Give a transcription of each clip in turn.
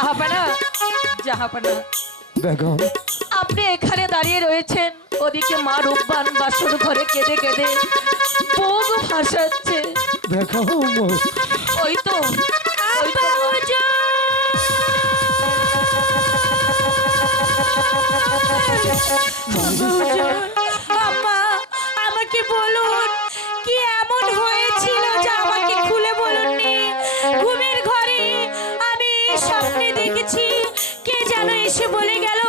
জাহাপানা, জাহাপানা, বেগম আপনি এখানে দাঁড়িয়ে রয়েছেন, ওদিকে মা রূপবান বাসর ঘরে কেঁদে কেঁদে বুক ভাসাচ্ছে। বেগম ওই তো, ওই তো আম্মা, আমাকে বলুন কি এমন হয়েছিল যা আমাকে খুলে বলুননি। ঘুমের ঘরে আমি স্বপ্নে দেখেছি কে যেন এসে বলে গেল,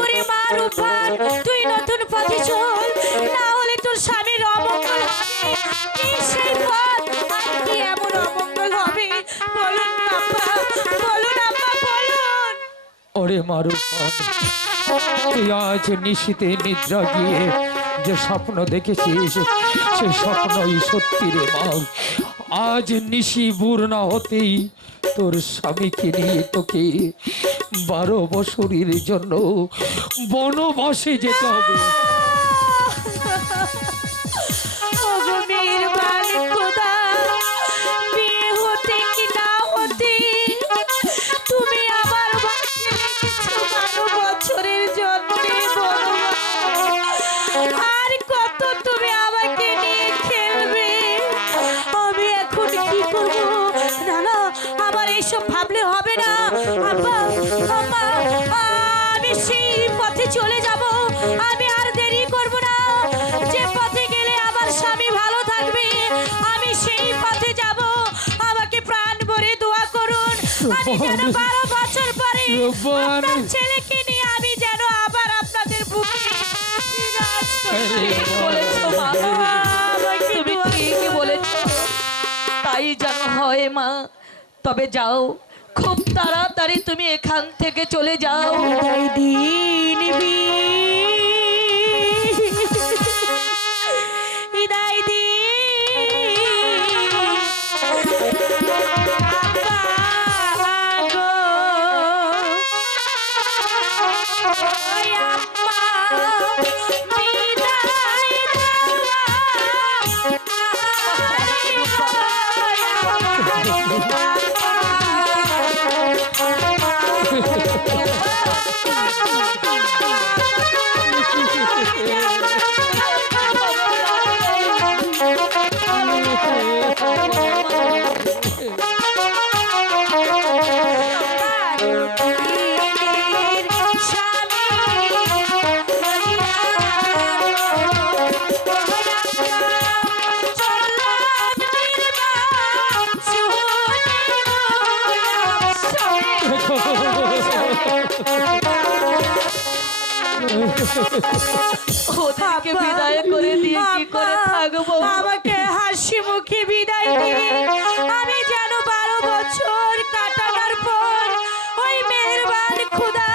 ওরে মা রূপবান, তুই নতুন পথে চল, না হলে তোর স্বামীর অমঙ্গল হবে। কি সেই পথ, আর কি এমন অমঙ্গল হবে? বলুন আম্মা, বলুন আম্মা, বলুন। ওরে মারুফান, তুই আজ নিশীতে নিদ্রা গিয়ে যে স্বপ্ন দেখেছিস সেই স্বপ্নই সত্যি রে মা। আজ নিশি বুর না হতেই তোর স্বামীকে নিয়ে তোকে 12 বছরের জন্য বনবাসে যেতে হবে। ওগো মেহেরবান খোদা, বিয়ে হতে কি না হতে তুমি আবার বাঁচিয়ে রেখেছো 12 বছরের জন্যে বনবাস। আর কত তুমি আমাকে নিয়ে খেলবে? আমি এখন কি করব? না না, আমার এইসব ভাবলে হবে না। আব্বা, আম্মা, আমি সেই পথে চলে যাব। আমি আর দেরি করব না। যে পথে গেলে আমার স্বামী ভালো থাকবে আমি সেই পথে যাব। আমাকে প্রাণ ভরে দোয়া করুন, আমি যেন 12 বছর পরে আপনার ছেলেকে নিয়ে আমি যেন আবার আপনাদের বুকে ফিরে আসতে পারি। বলেছো মা, তুমি ঠিকই বলেছো, তাই যেন হয় মা। তবে যাও, খুব তাড়াতাড়ি তুমি এখান থেকে চলে যাও। তাই দিন বিদায় দিন আব্বা গো, ওই আব্বা বিদায় ওদেরকে বিদায় করে দিয়ে কি করে থাকবো? আমাকে হাসি মুখে বিদায় দিয়ে আমি যেন 12 বছর কাটানোর পর ওই মেহেরবান খোদা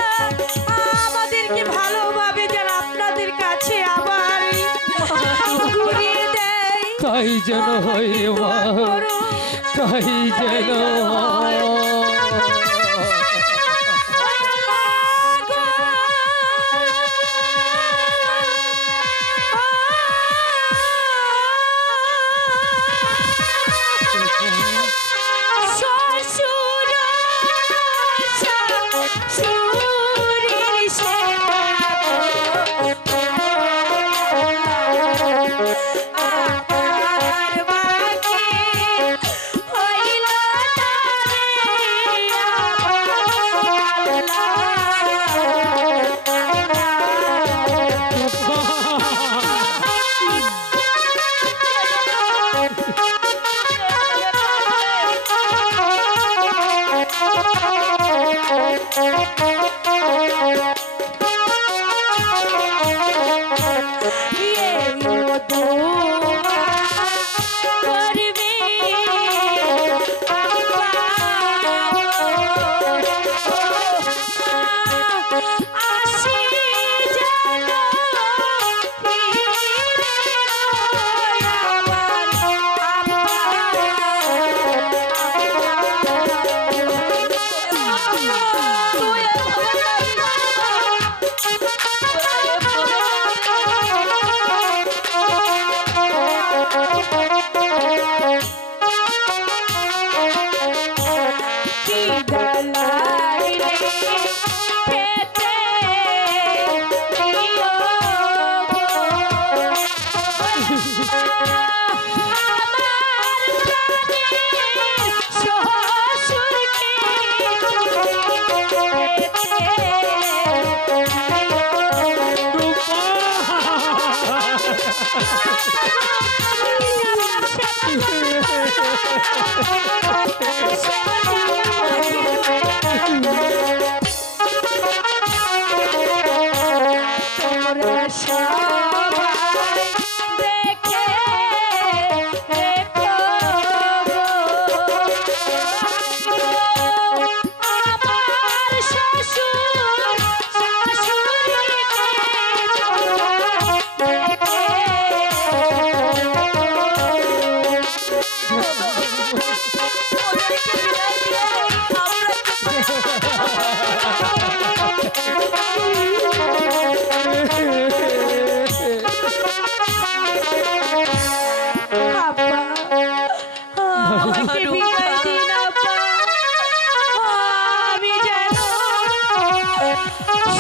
আমাদেরকে ভালোভাবে যেন আপনাদের কাছে আবার ঘুরিয়ে দেয়। তাই যেন হয় রে মা, তাই যেন হয়। আমার বাকি হইল না রে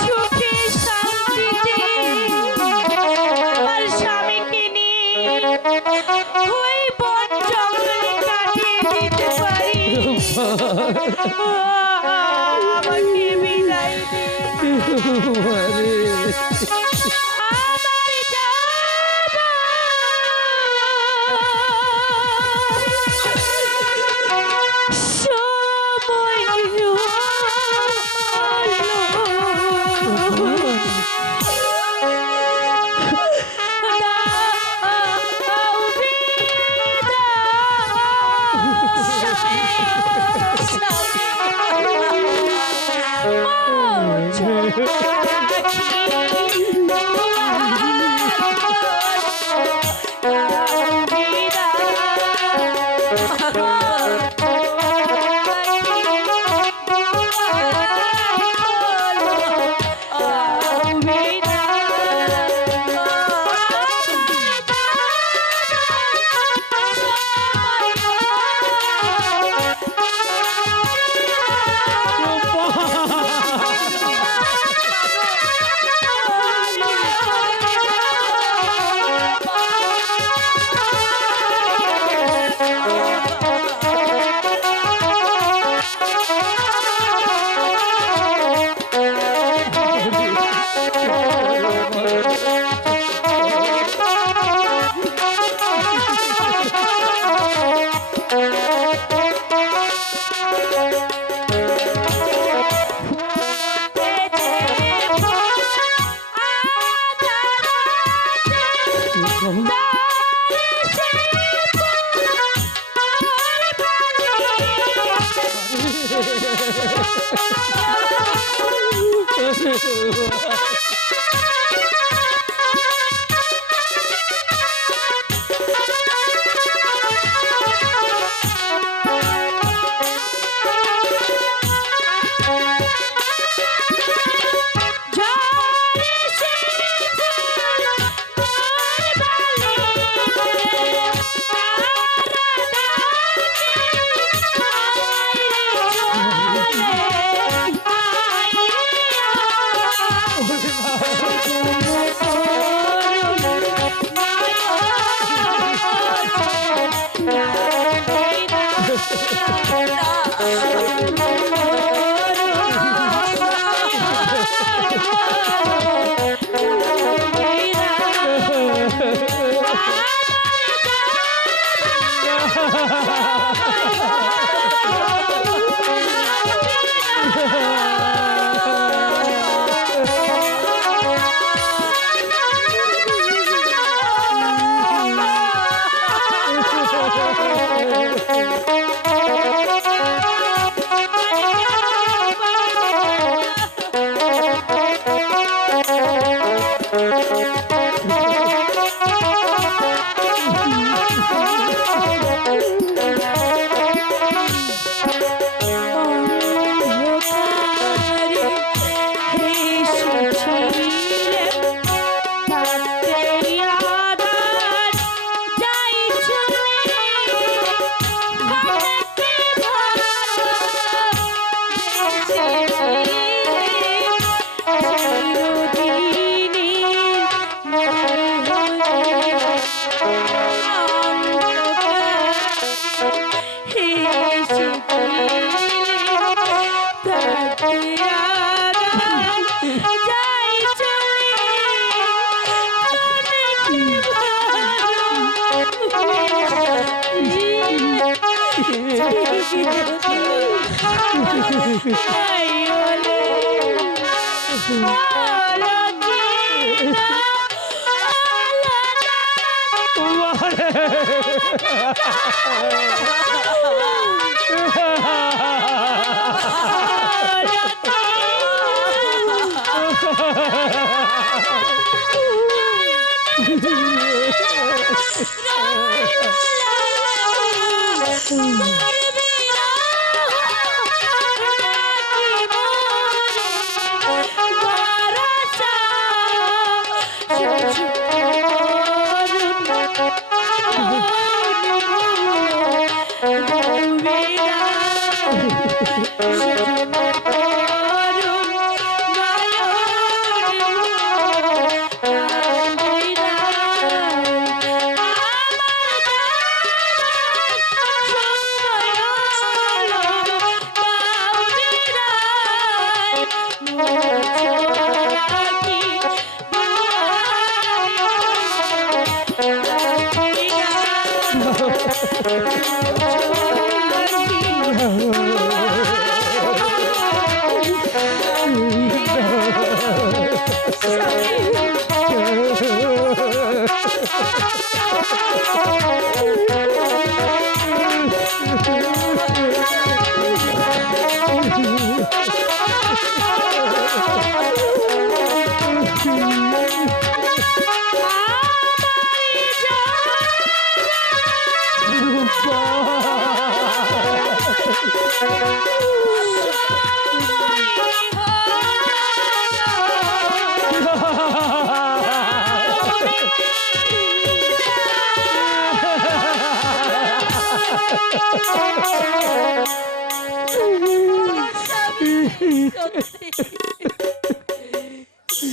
সুখে শান্তিতে আমার স্বামীকে নিয়ে ওই বন জঙ্গলে কাটিয়ে দিতে পারি। আমাকে বিদায় দিন। আমার যাবা সময় হলো। দাও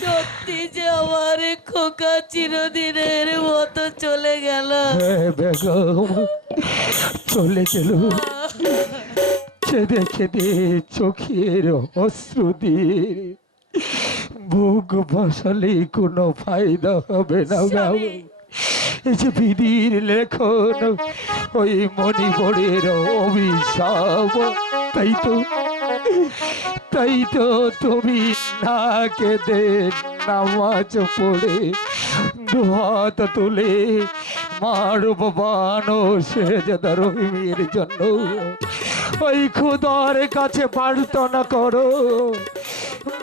সত্যি যে আমার খোকা চিরদিনের মতো চলে গেল। হ্যাঁ বেগম, চলে গেল। কেঁদে কেঁদে চোখের অশ্রু দিয়ে বুক বসালে কোনো ফায়দা হবে না বাবু। এই যে বিধির লেখন, ওই মণিপুরের অভিশাপ। তাই তো তুমি না কেঁদে নামাজ পড়ে দুহাত তুলে মার বাবানো সেজদা রহিমের জন্য ওই খোদার কাছে প্রার্থনা করো,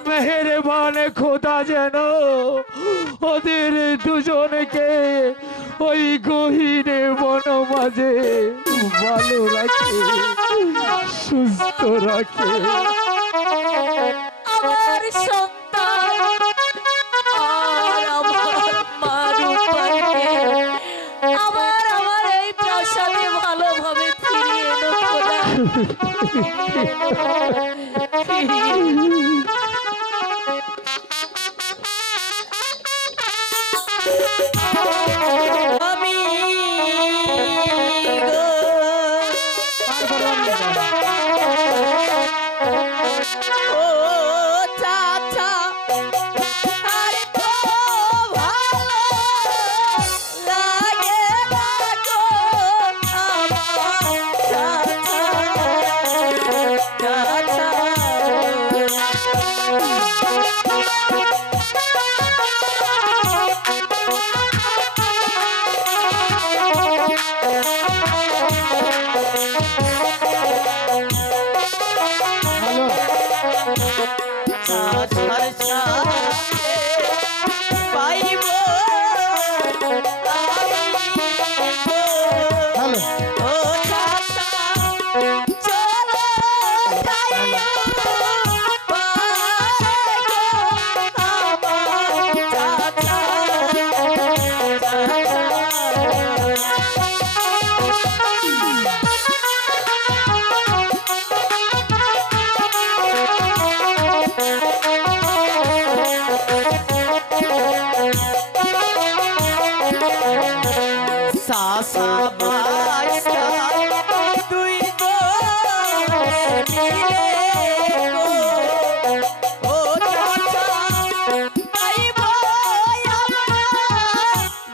মেহেরবান খোদা যেন ওদের দুজনকে ওই গহীনে বন মাঝে ভালো রাখে, সুস্থ রাখে। আমার সন্তান আর আমার মা রূপাকে আমার এই প্রাসাদে ভালোভাবে ফিরিয়ে এনো খোদা, ফিরিয়ে এনো। আমি ও চাচা, আরে তো ভালো লাগে না গো আমার চাচা, চাচা। চাচার সাথে পাইব আমি গো, ও চাচা চলো যাইয়া পারে গো আমার চাচা, চাচা। সাসা বাইসা দুই মিলে গো, ও চাচা পাইব আমরা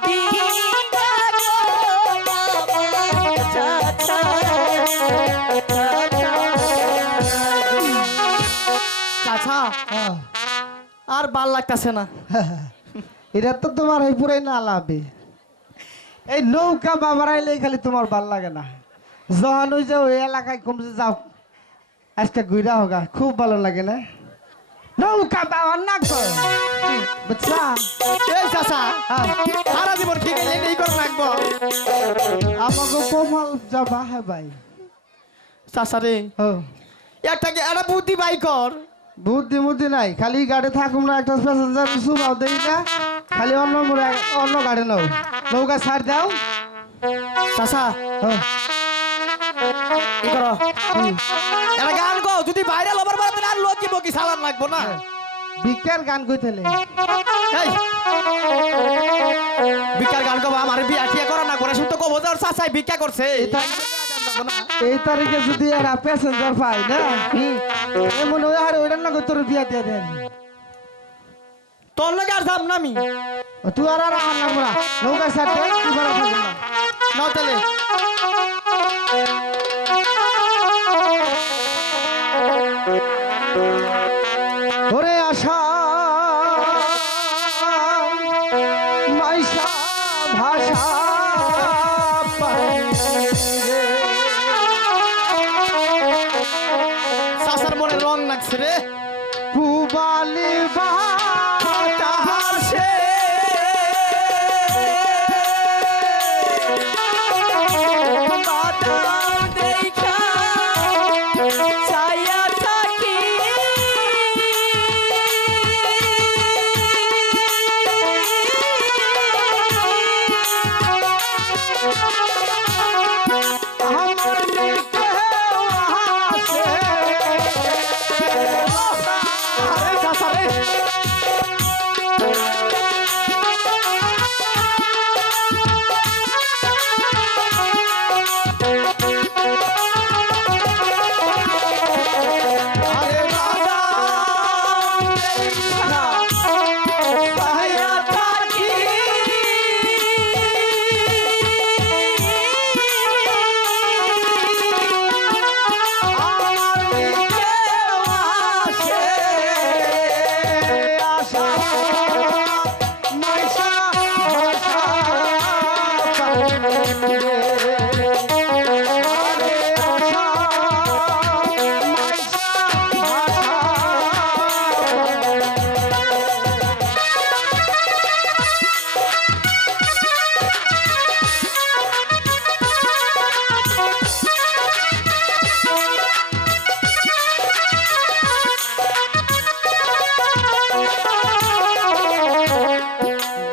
দিগা গো আমার চাচা, চাচা হ্যাঁ, আর ভাল লাগতেছে না। এটা তো তোমার এই পুরাই না লাভে। এই নৌকা বাবারাইলে খালি তোমার ভাল লাগে না। যখন ওই যে ওই এলাকায় কমছে যাও আজকে ঘুরা হোগা, খুব ভালো লাগে না নৌকা বাবার না গো, বুঝছা? এই চাচা হ্যাঁ, সারা জীবন ঠিক এই করে রাখবো। আমাকে কোমল যাবা হ্যাঁ ভাই। চাচা রে ও একটা বুদ্ধি বাই কর। বুদ্ধি মুদ্ধি নাই, খালি গাড়ি থাকুম না, একটা প্যাসেঞ্জার শুনাও দেই না, খালি অন্য গাড়ি নাও, নৌকা ছাড় দাও। চাচা ও, কি করো একটা গান গো, যদি ভাইরাল হবার পর আর লোক কি বকি সালান লাগবো না। বিজ্ঞান গান কইতেলে এই বিকার গান গো, আমার বিয়া টিয়া করা না করে শুনতো কবো যার চাচাই ভিক্ষা করছে। এই তারিখে যদি এরা প্যাসেঞ্জার পাই না, এমন ওই আর ওইটার না তোর বিয়া দিয়ে দেন। তোর লগে আর যাম না আমি। তুই আর আর আহার লাগবো না, নৌকা ছাড় দে, তুই ভাড়া থাকবি না। নাও তাহলে ওরে আশা মাইশা ভাষা চাচার মনে রং লাগছে রে। পুবালি তাহার সে বাদাম দেখা ছায়া থাকি আমার ভাষা মাইশা ভাষা রে আরে আশা মাইশা ভাষা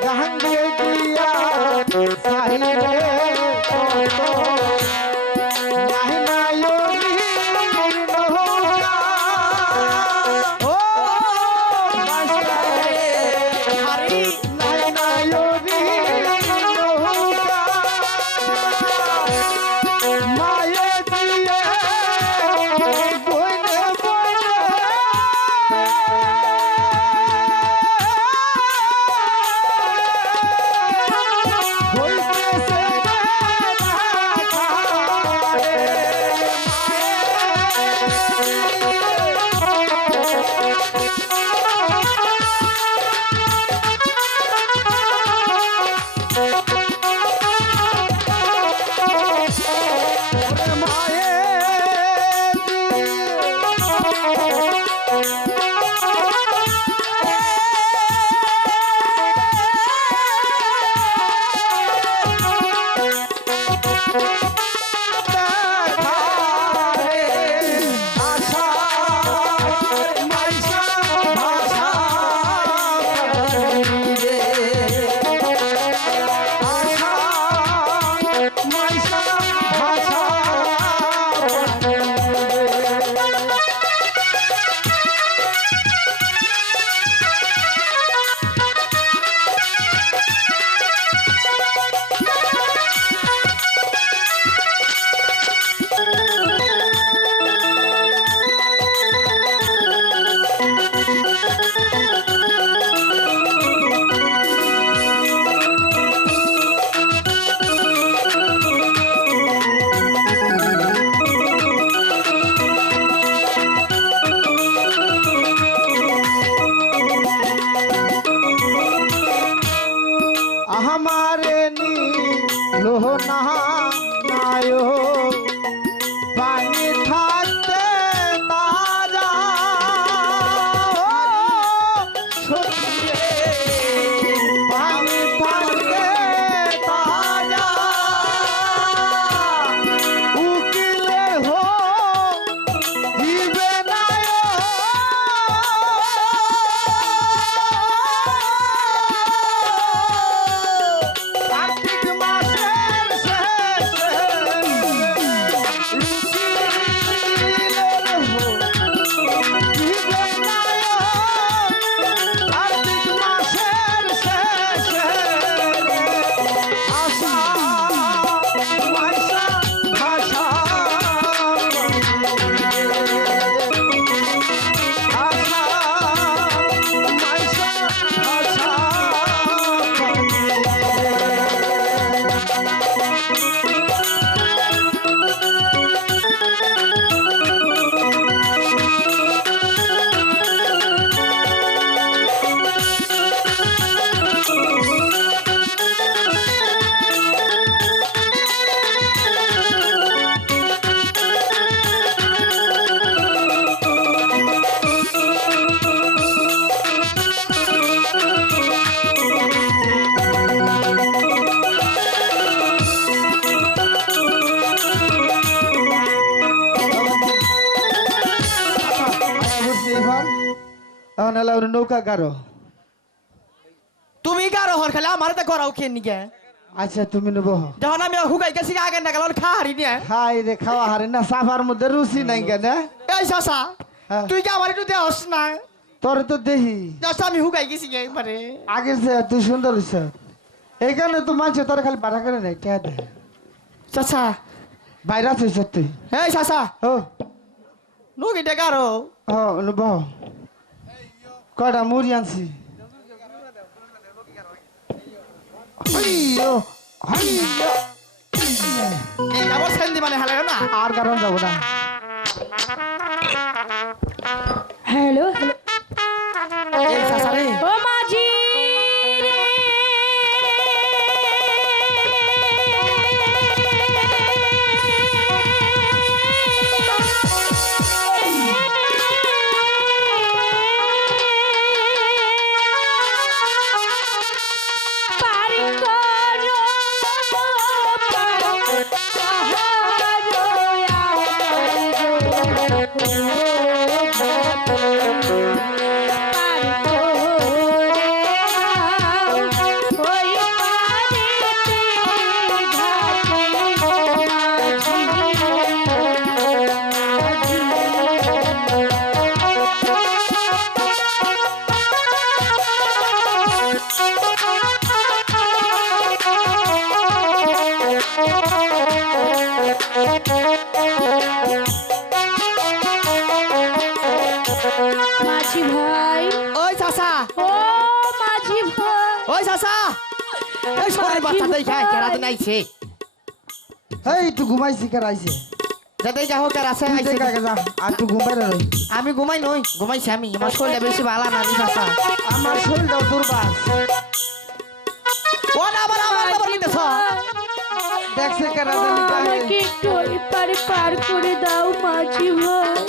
গাঙ্গে দিয়া সাইরে কত নাহি নায়রি নহা ও মাস্টারে আরে নাহি নায়রি নহা মায়ে দিয়ে বইনে হইতেছে हमारे नी लोह नहा नायो पानी थाकते ताजा पानी थाकते ताजा उकिले हो जीवे नायो कार्तिक मासेर শেষে লুকিলে হো জীবে নায়ো कार्तिक मासेर শেষে আশা মাইশা ভাষা আশা মাইশা ভাষা নৌকা গারো তুমি কারো হর খেলে আমার তো করাও খেয়ে নিকে আচ্ছা তুমি নেবো যখন আমি হুকাই গেছি আগে না গেল খাহারি নিয়ে খাই রে খাওয়া হারে না সাফার মধ্যে রুচি নাই কেন এই চাচা হ্যাঁ। তুই কি আমার একটু দেওস না তোর তো দেখি চাচা আমি হুকাই গেছি একবারে আগে সে তুই সুন্দর হইছ এইখানে তো মানছে তোর খালি ভাড়া করে নাই কে দে চাচা বাইরা তুই তুই এই চাচা ও নুকিটা কারো ও নেবো কয়টা মুড়ি আনছি হইয়ো হইয়ো এই আবার সেন্দি মানে হালে না আর কারণ যাবো না হ্যালো এই চাচা রে ও চাচা ও মাঝি ভাই ওই চাচা এই শরীর বাচ্চা দেই খায় কেরাতে নাইছে এই তুই ঘুমাইছি কে রাইছে যাতে যা হোক আর আছে তুই আইছে দেখা যা আর তুই ঘুমাই রে আমি ঘুমাই নই ঘুমাইছি আমি আমার শরীরটা বেশি ভালো না রে চাচা আমার শরীরটাও দুর্বল ও না আবার আমার খবর নিতেছ দেখছে কে রাজা আমাকে একটু ওই পারে পার করে দাও মাঝি ভাই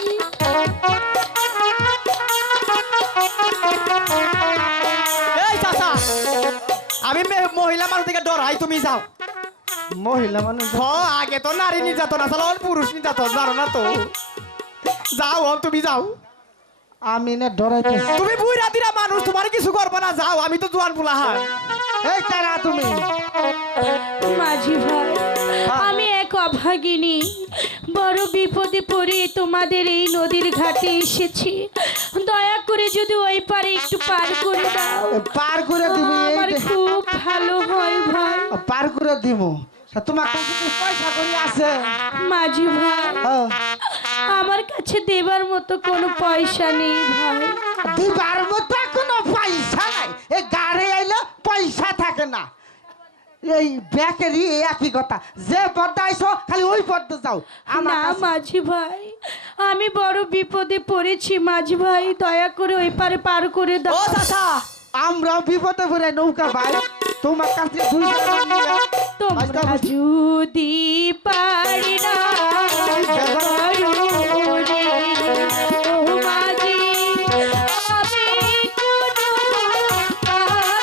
এই চাচা আমি মহিলা মানুষ থেকে ডরাই তুমি যাও মহিলা মানুষ আগে তো নারী নির্যাতন আসলে পুরুষ নির্যাতন জানো না তো যাও তুমি যাও আমি না ডরাইতেছি তুমি বুইরা দিরা মানুষ তোমার কিছু করবে না যাও আমি তো জোয়ান পোলা হার এই কারা তুমি মাঝি ভাই আমি এক অভাগিনী বড় বিপদে পড়ে তোমাদের এই নদীর ঘাটে এসেছি দয়া করে যদি ওই পারে একটু পার করে দাও পার করে দিবি আমার খুব ভালো হয় ভাই পার করে দিব তোমার কাছে কি পয়সা করি আছে মাঝি ভাই হ্যাঁ। আমার কাছে দেবার মতো কোনো পয়সা নেই ভাই দিবার মতো কোনো পয়সা নাই এই গাড়ি আইলে পয়সা থাকে না এই ব্যাকেরই একই কথা যে পথে আইসো খালি ওই পথে যাও আমার না কাছে- মাঝি ভাই আমি বড় বিপদে পড়েছি মাঝি ভাই দয়া করে ওই পারে পার করে ও দাও চাচা আমরাও বিপদে পড়ে নৌকা ভাই তোমার কাছে 200 টাকা নিয়ে তোমরা বাইশটা যদি পারি না করুণে, ও মাঝি, আমি কোনো কারণে ঘাটে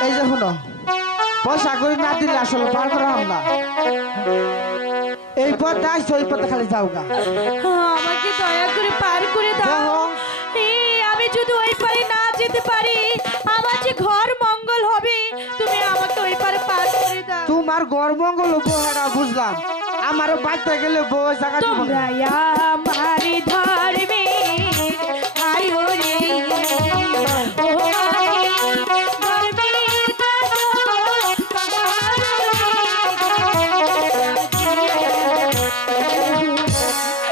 এই যে শুনো পয়সা করে না দিলে আসলে পার করা হবে না এই পথে আইসো ওই পথে খালি যাও গা আমাকে দয়া করে পার করে দাও দেখো। আমি যদি ওই পারে না যেতে পারি আমার যে ঘর মঙ্গল হবে তুমি আমাকে ওই পারে পার করে দাও তোমার গর্বঙ্গল উপহারা বুঝলাম আমার বাড়িতে গেলে বউ জায়গা দিব তোমরা না। আমার ধর্মে আয়ো রে ও মাঝি, ধর্মের কাজল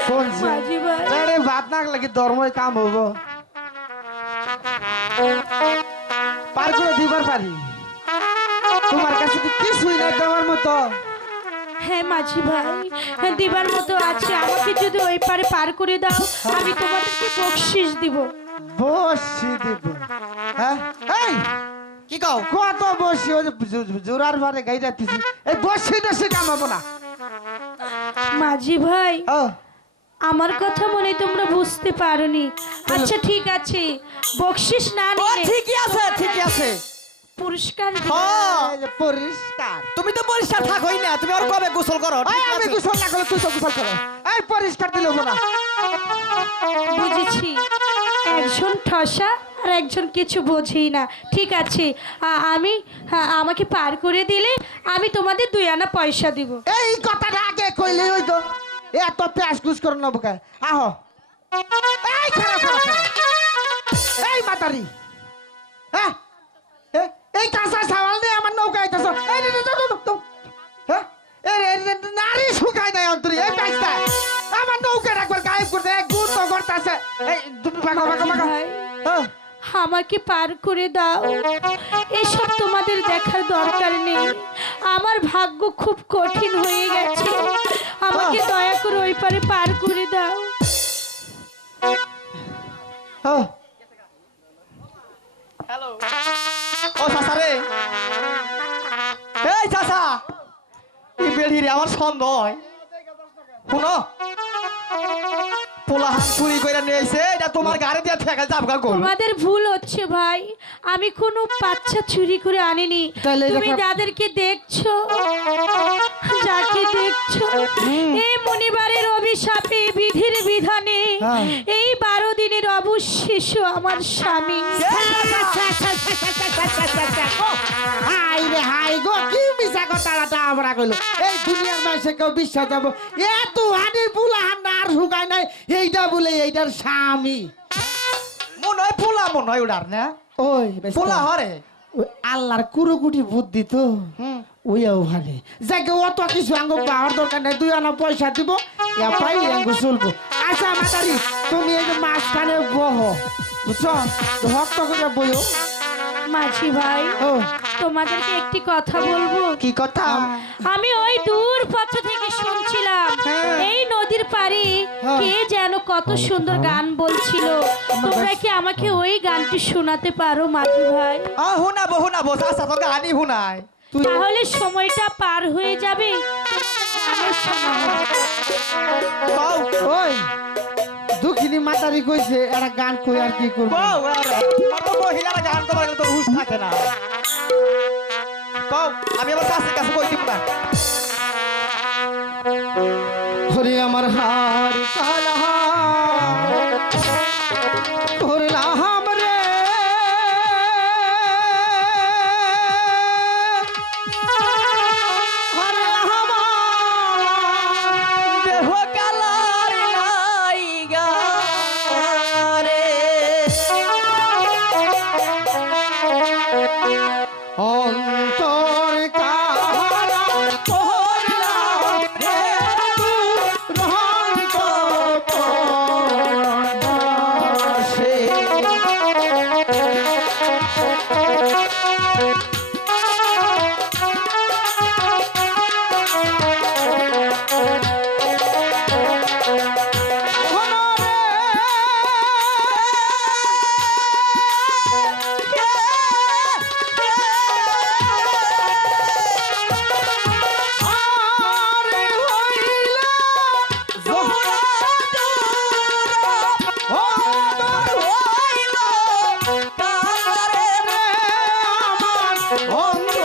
শুনছি মাঝি ভাই আরে ভাত না লাগে ধর্মই কাম হবো পার করে দিবার পারি তোমার কাছে কি কিছুই না দেওয়ার মতো হ্যাঁ মাঝি ভাই দিবার মতো আছে আমাকে যদি ওই পারে পার করে দাও আমি তোমাদেরকে বকশিস দিব বসি দিব হ্যাঁ এই কি কও কত বসি ওই যে জোরার ভারে গাই যাচ্ছি এই বসি দশি কামাবো না মাঝি ভাই ও আমার কথা মনে তোমরা বুঝতে পারোনি আচ্ছা ঠিক আছে বকশিস না ও নিলে ঠিকই আছে ঠিকই আছে পুরস্কার দিব। হ্যাঁ এই যে পরিষ্কার তুমি তো পরিষ্কার থাকোই না তুমি আর কবে গোসল করো এই ঠিক আমি আছে? গোসল না করলে তুই তো গোসল করো এই পরিষ্কার দিলে হবো না বুঝেছি একজন ঠসা আর একজন কিছু বোঝেই না ঠিক আছে আমি আমাকে পার করে দিলে আমি তোমাদের 2 আনা পয়সা দিব এই কথাটা আগে কইলে ওই তো এত প্যাস কুস করে নেবো কে আহো এই খারাপ এই মাতারি হ্যাঁ এই কাঁচা সাওয়াল নিয়ে আমার নৌকা আইতেছ এই হ্যাঁ নারী শুকাই নাই অন্তরি এই পাঁচটা আমার নৌকা একবার গায়েব করতে এক গুণ তো করতেছে এই তুমি ভাগো ভাগো ভাগো ভাই, হ্যাঁ আমাকে পার করে দাও এসব তোমাদের দেখার দরকার নেই আমার ভাগ্য খুব কঠিন হয়ে গেছে আমাকে দয়া করে ওই পারে পার করে দাও হ্যাঁ ও চাচা রে এই চাচা এই বেড়ি রে আমার সন্দেহ হয় শুনো পোলাহান চুরি করে নিয়ে এসে এটা তোমার গাড়ি দিয়ে ঠেকা যাবগা করবো তোমাদের ভুল হচ্ছে ভাই আমি কোনো বাচ্চা চুরি করে আনিনি তাহলে এটা তুমি কার- যাদেরকে দেখছো যাকে দেখছো এই মনিবারের অভিশাপে বিধির বিধানে হ্যাঁ। এই 12 দিনের অবশেষ আমার স্বামী হাই রে হাই গো কি মিছা কথাটা আমরা কইলো এই দুনিয়ার মানুষে কেউ বিশ্বাস যাবো এত হানি বুলা হান্নার শুকায় নাই এইটা বলে এইটার স্বামী মনে হয় পোলা মনে হয় ওটার না ওই পোলা হরে ওই আল্লাহর কুরুকুটি বুদ্ধি তো ওইও ভালে যাকে অত কিছু আঙ্গ পাওয়ার দরকার নাই 2 আনা পয়সা দিব ইয়া পাইলে আঙ্গ চলবো আচ্ছা মাতারি তুমি এই যে মাঝখানে বহ বুঝছো ভক্ত করে বইও মাঝি ভাই ও তোমাদেরকে একটি কথা বলবো। কি কথা আমি ওই দূর পথ থেকে শুনছিলাম হ্যাঁ। এই নদীর পাড়ে হ্যাঁ। কে যেন কত সুন্দর গান বলছিল। তোমরা কি আমাকে ওই গানটি শোনাতে পারো মাঝি ভাই? হুনাবো চাচা তো গানই হুনাই তুই তাহলে সময়টা পার হয়ে যাবে, গানও শোনা হবে। কও ওই দুঃখিনী মাতারি কইছে একটা গান কই আর কি করব কও কত মহিলারা গান কবার তো হুশ থাকে না কও আমি আবার চাচার কাছে কই দিব না হরি আমার হার কালা করলাম রে হরে আমার দেহ কালার নাই গারে অন্তর কাহারা করলাম রে তু রহন্ত পরশে অন্তর